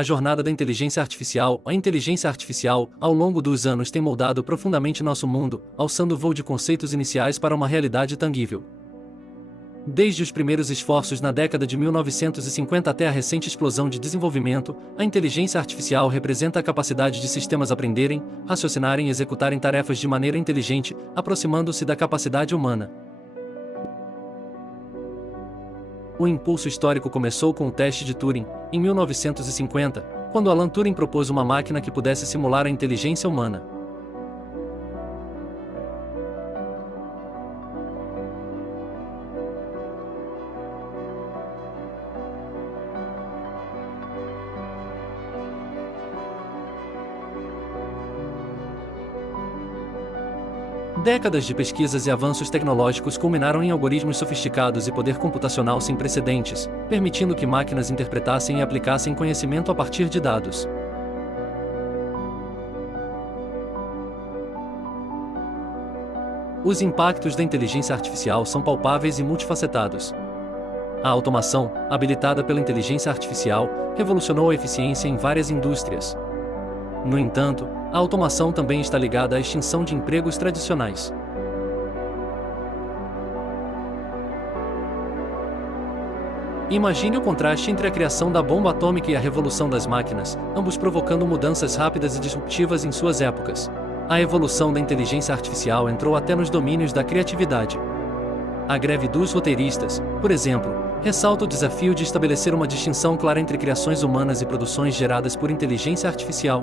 A jornada da inteligência artificial. A inteligência artificial, ao longo dos anos, tem moldado profundamente nosso mundo, alçando o voo de conceitos iniciais para uma realidade tangível. Desde os primeiros esforços na década de 1950 até a recente explosão de desenvolvimento, a inteligência artificial representa a capacidade de sistemas aprenderem, raciocinarem e executarem tarefas de maneira inteligente, aproximando-se da capacidade humana. O impulso histórico começou com o teste de Turing, em 1950, quando Alan Turing propôs uma máquina que pudesse simular a inteligência humana. Décadas de pesquisas e avanços tecnológicos culminaram em algoritmos sofisticados e poder computacional sem precedentes, permitindo que máquinas interpretassem e aplicassem conhecimento a partir de dados. Os impactos da inteligência artificial são palpáveis e multifacetados. A automação, habilitada pela inteligência artificial, revolucionou a eficiência em várias indústrias. No entanto, a automação também está ligada à extinção de empregos tradicionais. Imagine o contraste entre a criação da bomba atômica e a revolução das máquinas, ambos provocando mudanças rápidas e disruptivas em suas épocas. A evolução da inteligência artificial entrou até nos domínios da criatividade. A greve dos roteiristas, por exemplo, ressalta o desafio de estabelecer uma distinção clara entre criações humanas e produções geradas por inteligência artificial.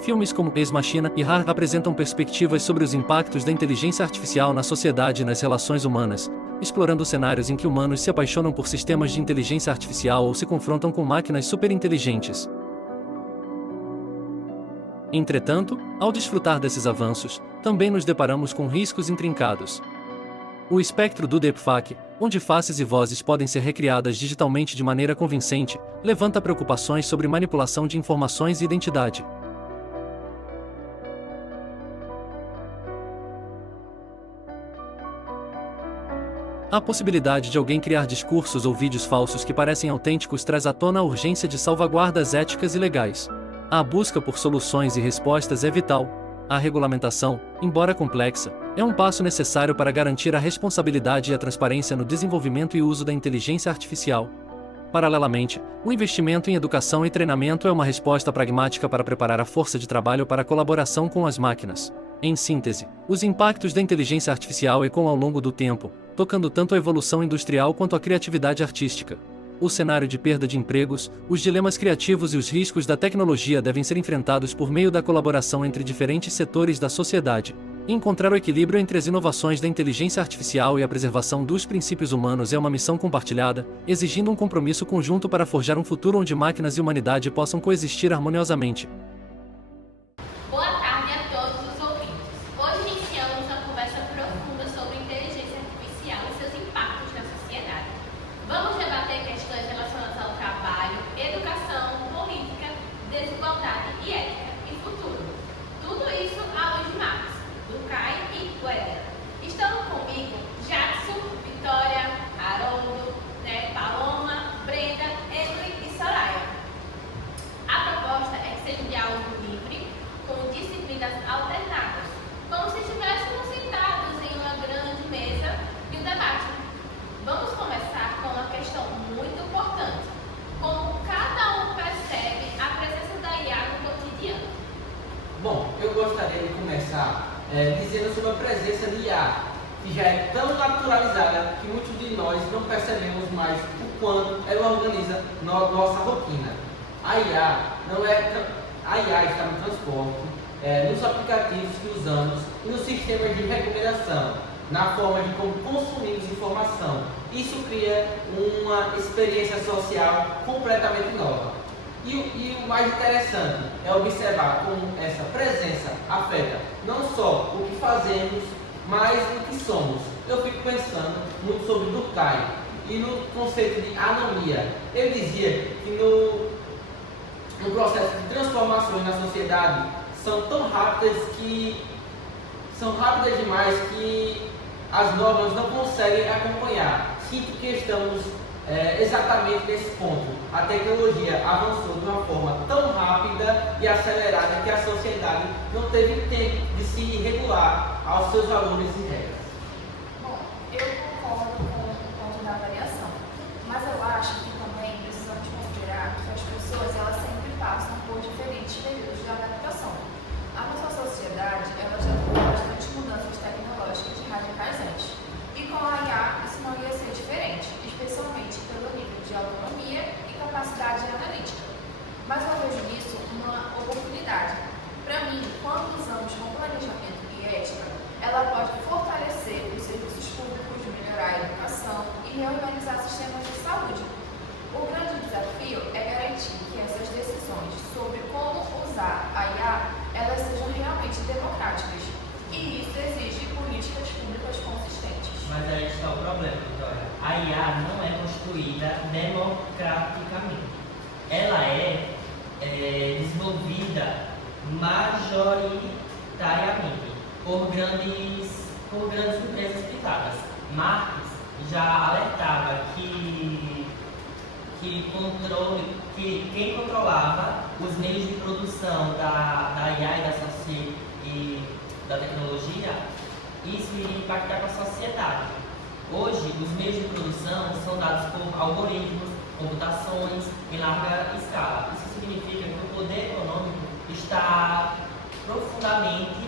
Filmes como Ex Machina e Rar apresentam perspectivas sobre os impactos da inteligência artificial na sociedade e nas relações humanas, explorando cenários em que humanos se apaixonam por sistemas de inteligência artificial ou se confrontam com máquinas superinteligentes. Entretanto, ao desfrutar desses avanços, também nos deparamos com riscos intrincados. O espectro do deepfake, onde faces e vozes podem ser recriadas digitalmente de maneira convincente, levanta preocupações sobre manipulação de informações e identidade. A possibilidade de alguém criar discursos ou vídeos falsos que parecem autênticos traz à tona a urgência de salvaguardas éticas e legais. A busca por soluções e respostas é vital. A regulamentação, embora complexa, é um passo necessário para garantir a responsabilidade e a transparência no desenvolvimento e uso da inteligência artificial. Paralelamente, o investimento em educação e treinamento é uma resposta pragmática para preparar a força de trabalho para a colaboração com as máquinas. Em síntese, os impactos da inteligência artificial ecoam ao longo do tempo, tocando tanto a evolução industrial quanto a criatividade artística. O cenário de perda de empregos, os dilemas criativos e os riscos da tecnologia devem ser enfrentados por meio da colaboração entre diferentes setores da sociedade. Encontrar o equilíbrio entre as inovações da inteligência artificial e a preservação dos princípios humanos é uma missão compartilhada, exigindo um compromisso conjunto para forjar um futuro onde máquinas e humanidade possam coexistir harmoniosamente. Boa tarde a todos os ouvintes. Hoje iniciamos uma conversa profunda sobre inteligência artificial e seus impactos na sociedade. Vamos debater questões relacionadas ao trabalho, educação, política, desigualdade e ética e futuro. Tudo isso à luz de Marx, do CAI e do EDA. Estão comigo Jackson, Vitória, Haroldo, Paloma, Brenda, Emily e Soraya. A proposta é que seja um diálogo livre, com disciplinas alternadas, como se estivéssemos sentados em uma grande mesa de debate. Vamos começar com uma questão muito importante: como cada um percebe a presença da IA no cotidiano? Bom, eu gostaria de começar dizendo sobre a presença de IA, que já é tão naturalizada que muitos de nós não percebemos mais o quanto ela organiza nossa rotina. A IA está no transporte, nos aplicativos que usamos e nos sistemas de recomendação, na forma de como consumimos informação. Isso cria uma experiência social completamente nova. E o mais interessante é observar como essa presença afeta não só o que fazemos, mas o que somos. Eu fico pensando muito sobre Durkheim e no conceito de anomia. Ele dizia que no processo de transformações na sociedade são tão rápidas que são rápidas demais que as normas não conseguem acompanhar. Sinto que estamos exatamente nesse ponto. A tecnologia avançou de uma forma tão rápida e acelerada que a sociedade não teve tempo de se regular aos seus valores e regras. Bom, eu concordo com o ponto da avaliação, mas eu acho que também precisamos considerar que as pessoas elas sempre passam por diferentes períodos de adaptação. A nossa sociedade ela já teve bastante mudanças tecnológicas radicais antes, e com a IA isso não ia ser diferente, especialmente pelo nível de autonomia e capacidade analítica. Mas eu vejo nisso uma oportunidade. Para mim, quando usamos com planejamento e ética, ela pode fortalecer os serviços públicos, melhorar a educação e reorganizar sistemas de saúde. O grande desafio é garantir que essas decisões sobre como usar a IA elas sejam realmente democráticas. E isso exige políticas públicas consistentes. Mas aí está o problema, Vitória. A IA não é construída democraticamente. Ela é desenvolvida majoritariamente por grandes empresas privadas. Marx já alertava que quem controlava os meios de produção da IA e da tecnologia, isso iria impactar com a sociedade. Hoje, os meios de produção são dados por algoritmos, computações em larga escala. Isso significa que o poder econômico está profundamente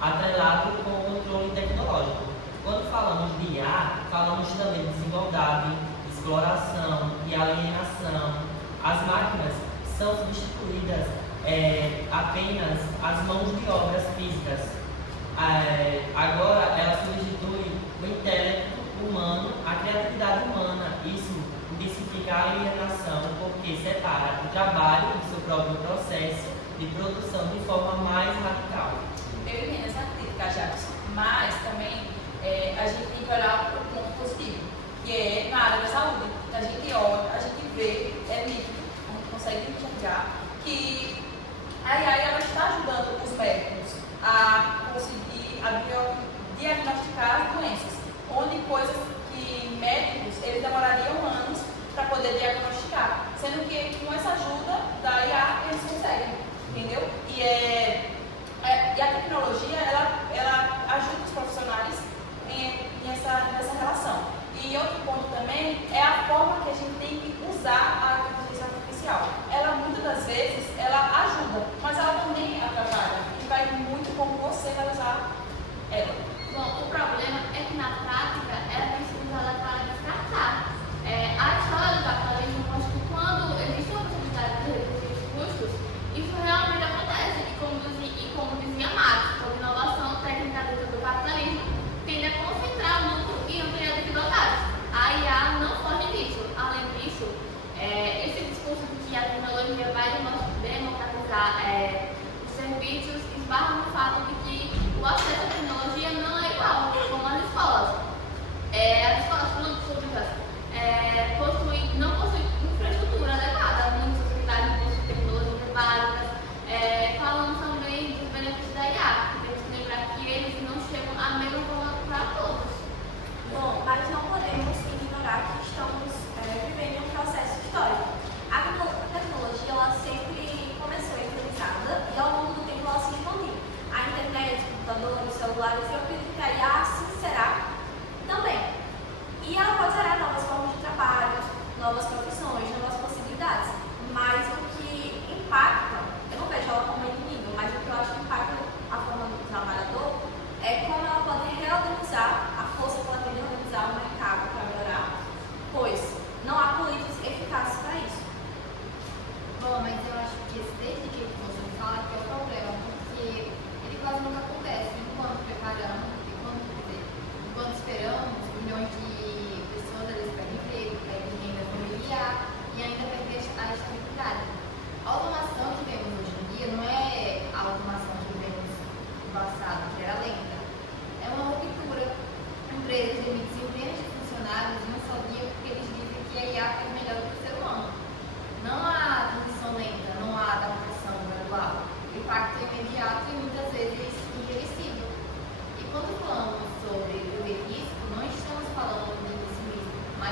atrelado com o controle tecnológico. Quando falamos de IA, falamos também de desigualdade, exploração e alienação. As máquinas são substituídas apenas às mãos de obras físicas. Agora ela substitui o intelecto humano, a criatividade humana. Isso intensifica a alienação porque separa o trabalho do seu próprio processo de produção de forma mais radical. Eu entendo essa crítica, Jackson, mas também a gente tem que olhar para o ponto positivo, que é na área da saúde. A gente olha, a gente vê, é nítido, a gente consegue enxergar que a IA ela está ajudando os médicos a conseguir diagnosticar as doenças, onde coisas que médicos eles demorariam anos para poder diagnosticar, sendo que com essa ajuda da IA eles conseguem, entendeu? E a tecnologia ela ajuda os profissionais nessa relação. E outro ponto também é a forma que a gente tem que usar a inteligência artificial. Ela muitas das vezes ela ajuda, mas ela também atrapalha. E vai muito como você vai usar ela. Bom, o problema é que na prática ela tem sido usada para descartar. A história do capitalismo mostra que quando existe uma possibilidade de reduzir os custos, isso realmente acontece. E como dizia Marx, a inovação técnica dentro do capitalismo tende a concentrar o lucro e ampliar desigualdades. A IA não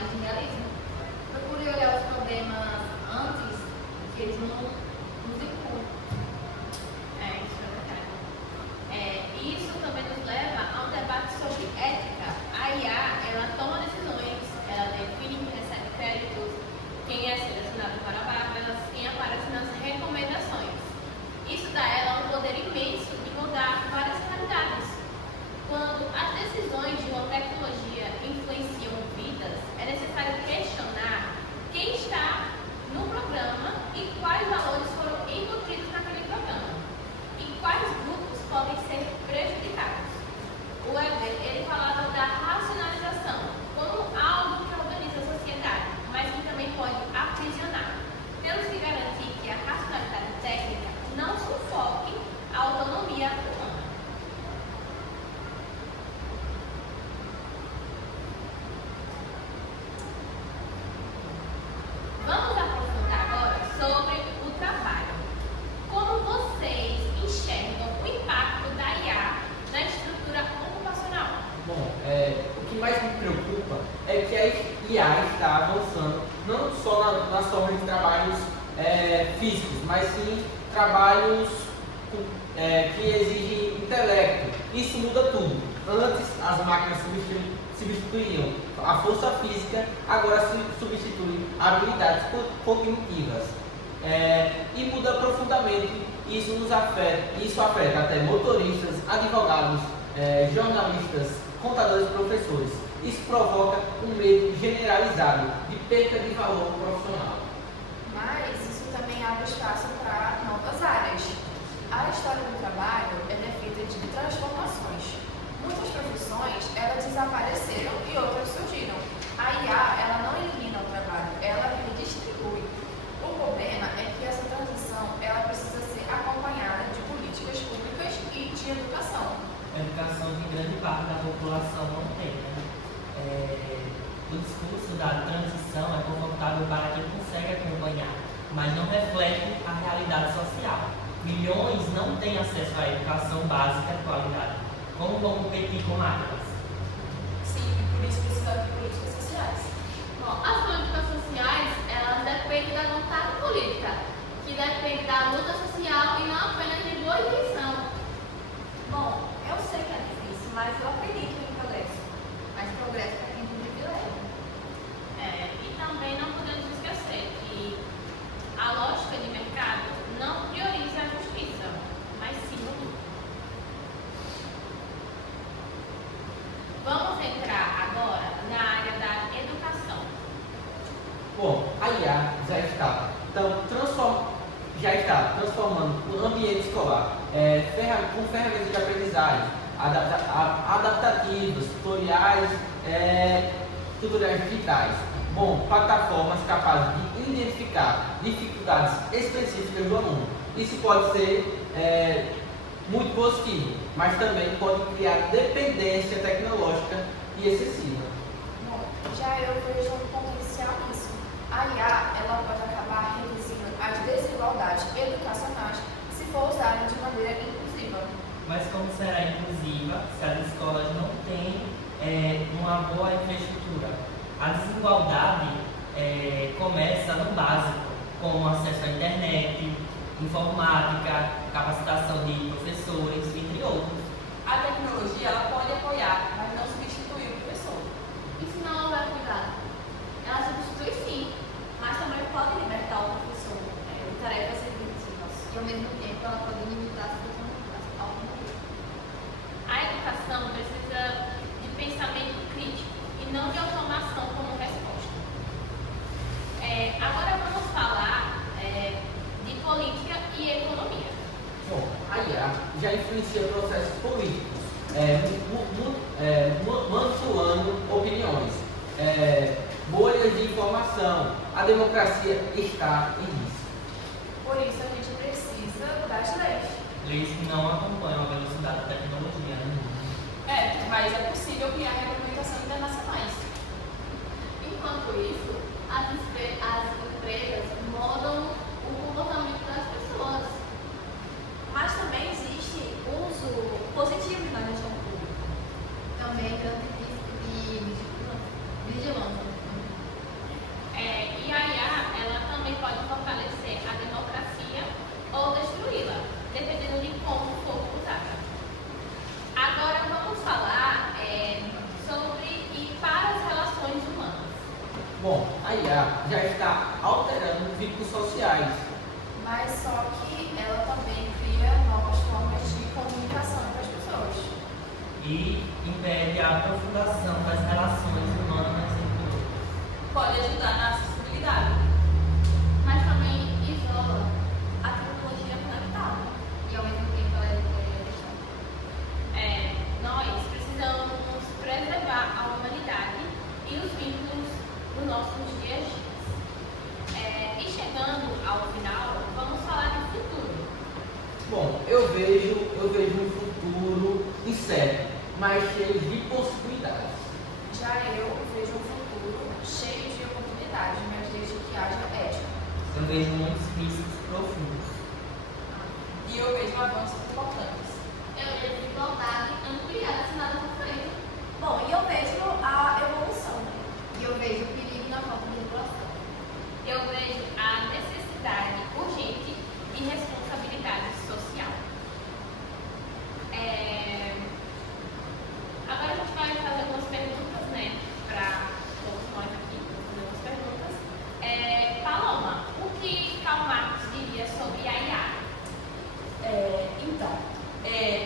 mais de realismo. Procure olhar os problemas antes que eles nos incluam. Isso é verdade. Isso também nos leva a um debate sobre ética. A IA, ela toma decisões, ela define quem recebe créditos, quem é selecionado para vagas, quem aparece nas recomendações. Isso dá a ela um poder imenso de mudar várias realidades. Quando as decisões de uma tecnologia influenciam vidas, é necessário questionar quem está no programa e quais valores foram embutidos naquele programa e quais grupos podem ser prejudicados. O Weber, ele falava da racionalização como algo que organiza a sociedade, mas que também pode aprisionar. Temos que garantir que a racionalidade técnica não sufoque a autonomia humana. Vamos aprofundar agora sobre o trabalho. Como vocês enxergam o impacto da IA na estrutura ocupacional? Bom, o que mais me preocupa é que a IA está avançando não só nas formas de trabalhos físicos, mas sim trabalhos que exigem intelecto. Isso muda tudo. Antes as máquinas substituíam a força física, agora substituem habilidades cognitivas. E muda profundamente. Isso afeta até motoristas, advogados, jornalistas, contadores e professores. Isso provoca um medo generalizado de perda de valor profissional. Mas isso também abre espaço para novas áreas. A história do trabalho é feita de transformações. Muitas profissões elas desapareceram e outras surgiram. A IA ela não elimina o trabalho, ela redistribui. O problema é que essa transição ela precisa ser acompanhada de políticas públicas e de educação. A educação que grande parte da população não tem, né? O discurso da transição é confortável para quem consegue acompanhar, mas não reflete a realidade social. Milhões não têm acesso à educação básica de qualidade. Como vão competir com máquinas? Sim, por isso precisamos de políticas sociais. Bom, as políticas sociais, elas dependem da vontade política, que depende da luta social e não apenas de boa intenção. Bom, eu sei que é difícil, mas eu acredito em progresso. Mas progresso para quem tem privilégio. E também não podemos esquecer que a lógica de mercado não prioriza a justiça, mas sim o lucro. Vamos entrar agora na área da educação. Bom, a IA já está transformando o ambiente escolar com ferramentas de aprendizagem adaptativas, tutoriais digitais. Bom, plataformas capazes de identificar dificuldades específicas do aluno. Isso pode ser muito positivo, mas também pode criar dependência tecnológica e excessiva. Bom, já eu vejo um potencial nisso. A IA ela pode acabar reduzindo as desigualdades educacionais se for usada de maneira inclusiva. Mas como será inclusiva se as escolas não têm uma boa infraestrutura? A desigualdade começa no básico, como acesso à internet, informática, capacitação de professores, entre outros. A tecnologia ela pode apoiar, mas não substitui o professor. E se não houver cuidado? Ela substitui sim, mas também pode libertar o professor de tarefas repetitivas. E ao mesmo tempo ela pode limitar a sua autonomia. A educação precisa de pensamento crítico e não de automação como resposta. Agora vamos falar de política e economia. Bom, a IA já influencia processos políticos, manipulando opiniões, bolhas de informação. A democracia está em risco. Por isso a gente precisa das leis. Leis que não acompanham a velocidade da tecnologia, né? Mas é possível criar regulamentações internacionais. Enquanto isso, as empresas moldam o comportamento das pessoas. Mas também existe uso positivo na gestão pública. Também grande risco de vigilância. Bom, a IA já está alterando vínculos sociais. Mas só que ela também cria novas formas de comunicação para as pessoas. E impede a aprofundação das relações humanas entre outros. Pode ajudar na acessibilidade. Mas também isola a tecnologia conectada. E ao mesmo tempo ela é distante. Nós precisamos preservar a humanidade e os vínculos dos nossos dias a dias. E chegando ao final, vamos falar de futuro. Bom, eu vejo um futuro incerto, mas cheio de possibilidades. Já eu vejo um futuro cheio de oportunidades, mas desde que haja ética. Eu vejo muitos riscos profundos. E eu vejo avanços importantes. Eu vejo desigualdade ampliada se nada for feito. Bom, e eu vejo a evolução. E eu vejo o perigo na falta de regulação. Eu vejo a necessidade urgente de responsabilidade social. Agora a gente vai fazer algumas perguntas, né, para todos nós aqui, fazer algumas perguntas. Paloma, o que Karl Marx diria sobre a IA?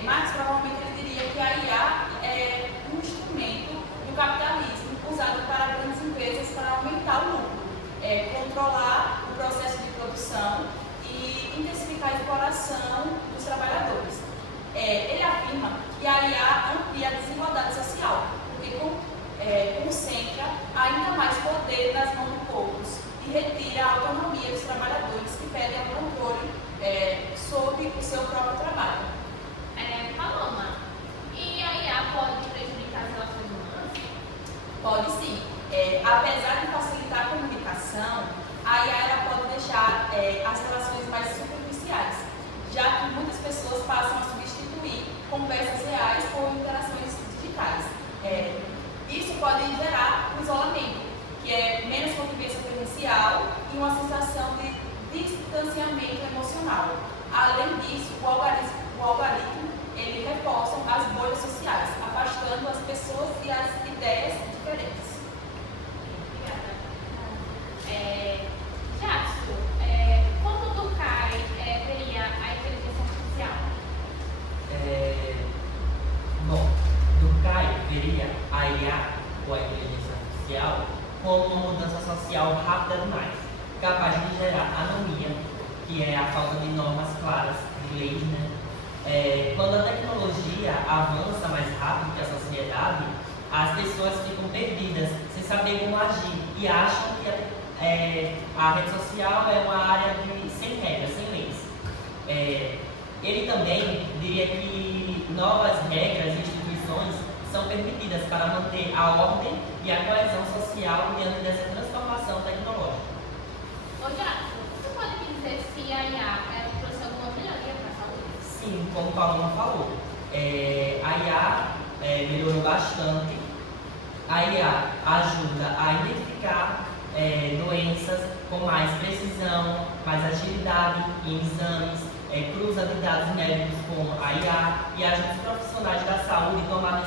Marx provavelmente ele diria que a IA é um instrumento do capitalismo usado para grandes empresas para aumentar o lucro, controlar o processo de produção e intensificar a exploração dos trabalhadores. Ele afirma que a IA amplia a desigualdade social, porque concentra ainda mais poder nas mãos de poucos e retira a autonomia dos trabalhadores que pedem o controle sobre o seu próprio trabalho. Paloma, e a IA pode prejudicar as relações humanas? Pode sim. Apesar de facilitar a comunicação, a IA ela pode deixar as relações mais superficiais, já que muitas pessoas passam a substituir conversas reais por interações digitais. Isso pode gerar um isolamento, que é menos convivência presencial e uma sensação de distanciamento emocional. Além disso, o algoritmo ele reforça as bolhas sociais, afastando as pessoas e as ideias diferentes. Obrigada. Jackson, como tu veria a inteligência artificial? Bom, Durkheim veria a IA, ou a inteligência artificial, como uma mudança social rápida demais, capaz de gerar anomia, que é a falta de normas claras, de leis, né? Quando a tecnologia avança mais rápido que a sociedade, as pessoas ficam perdidas, sem saber como agir, e acham que a rede social é uma área sem regras, sem leis. Ele também diria que novas regras e instituições são permitidas para manter a ordem e a coesão social diante dessa transformação tecnológica. Ô Jackson, você pode me dizer se a IA trouxe alguma melhoria para a saúde? Sim, como o Paloma falou, a IA melhorou bastante. A IA ajuda a identificar doenças com mais precisão, mais agilidade em exames, cruza de dados médicos com a IA e ajuda os profissionais da saúde a tomar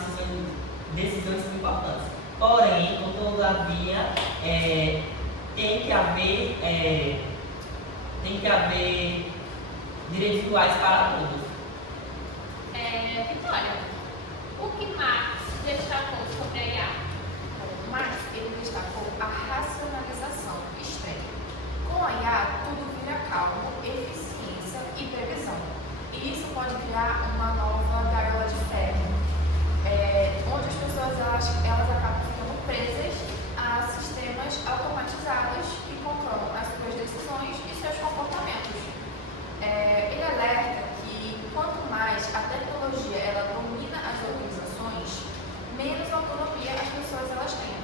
decisões importantes. Porém, todavia, tem que haver direitos iguais para todos. Vitória, o que Marx destacou sobre a IA? Marx ele destacou a racionalização, isto é, com a IA tudo vira cálculo, eficiência e previsão. E isso pode criar uma nova gaiola de ferro, onde as pessoas elas acabam ficando presas a sistemas automatizados que controlam as suas decisões e seus comportamentos. Ele alerta que quanto mais a tecnologia ela domina as organizações, menos autonomia as pessoas elas têm.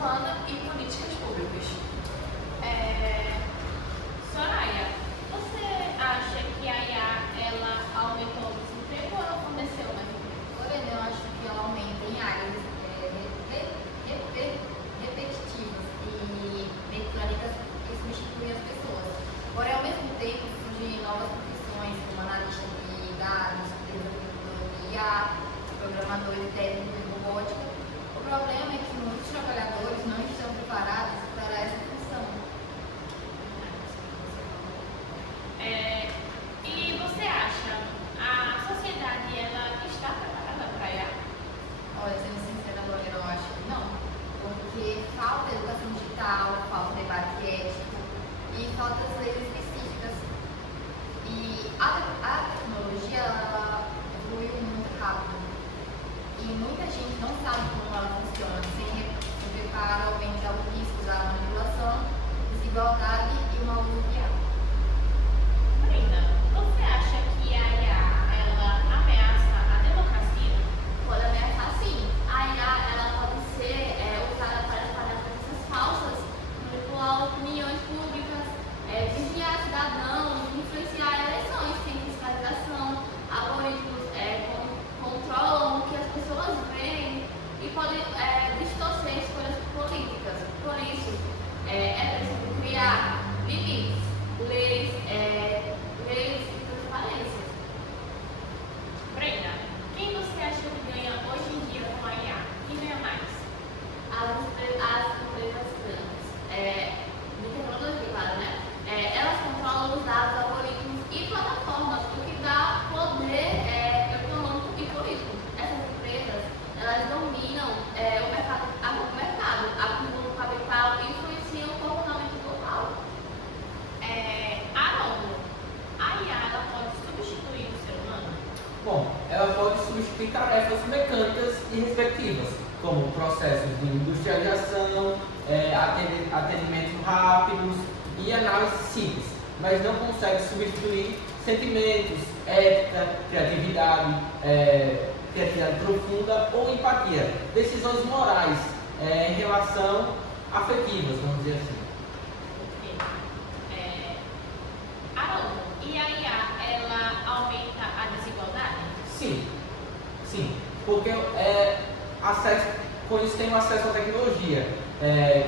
urbana e políticas públicas. Soraya, você acha que a IA ela aumentou o desemprego ou ela forneceu mais emprego? Porém, eu acho que ela aumenta em áreas repetitivas e mecânicas que substituem as pessoas. Porém, ao mesmo tempo, surgem novas profissões, como analista de dados, desenvolvedor de IA, programadores técnicos de robótica. O problema é que muitos trabalhadores não estão preparados para essa função. E você acha a sociedade ela está preparada para a IA? Olha, sendo sincera, Lorena, eu acho que não. Porque falta educação digital, falta debate ético e falta as leis específicas. E a tecnologia, ela evoluiu muito rápido. E muita gente não sabe como ela funciona. Sem preparo, aumenta o risco da manipulação, desigualdade e mau uso de IA. Marina, você acha que a IA ela ameaça a democracia? Pode ameaçar sim. A IA ela pode ser usada para espalhar notícias falsas, manipular opiniões públicas, desviar cidadãos, influenciar eleições sem fiscalização, algoritmos controlam o que as pessoas veem e podem distorcer escolhas políticas. Por isso, é preciso criar limites, leis e transparência. Brenda, quem você acha que ganha hoje em dia com a IA? Quem ganha mais? As empresas grandes, de tecnologia, claro, né? Elas controlam os dados, algoritmos e plataformas, o que dá poder econômico e político. Essas empresas, elas dominam o mercado, acumulam capital e influenciam o comportamento global. Haroldo, a IA ela pode substituir o ser humano? Bom, ela pode substituir tarefas mecânicas e respectivas, como processos de industrialização, atendimentos rápidos e análise simples, mas não consegue substituir sentimentos, ética, criatividade, criatividade profunda ou empatia, decisões morais em relação afetivas, vamos dizer assim. Haroldo, e a IA ela aumenta a desigualdade? Sim, porque com isso tem um acesso à tecnologia.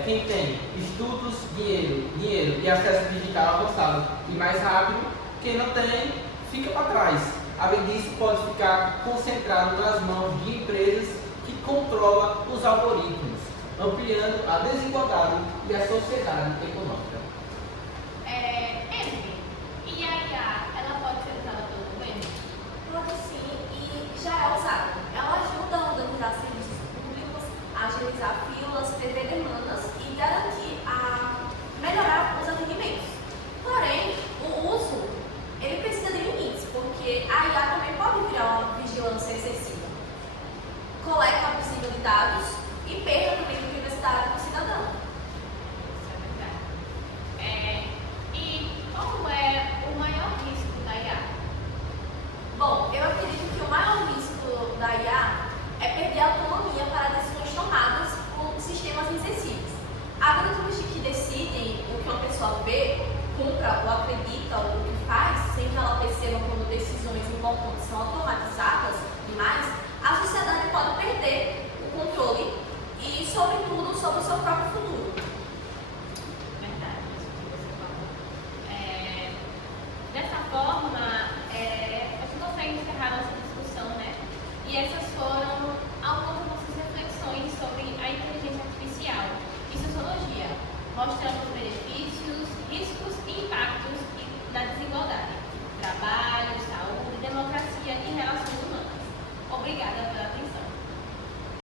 Quem tem estudos, dinheiro e acesso digital avançado e mais rápido, quem não tem, fica para trás. Além disso, pode ficar concentrado nas mãos de empresas que controlam os algoritmos, ampliando a desigualdade e a sociedade econômica. Emily, e a IA ela pode ser usada pelo governo? Pode sim, e já é usada. Ela ajuda a organizar serviços públicos, a agilizar filas, prever demandas e garantir melhorar os atendimentos. Porém, o uso ele precisa de limites, porque a IA também pode virar uma vigilância excessiva. Coleta abusiva de dados e perda também de privacidade do cidadão. Isso é verdade. E qual é o maior risco da IA? Bom, eu acredito que o maior risco da IA é perder a autonomia para decisões tomadas por sistemas inacessíveis. Algoritmos que decidem o que uma pessoa vê, compra ou acredita ou o que faz, sem que ela perceba quando decisões importantes são automatizadas demais, a sociedade pode perder o controle e, sobretudo, sobre o seu próprio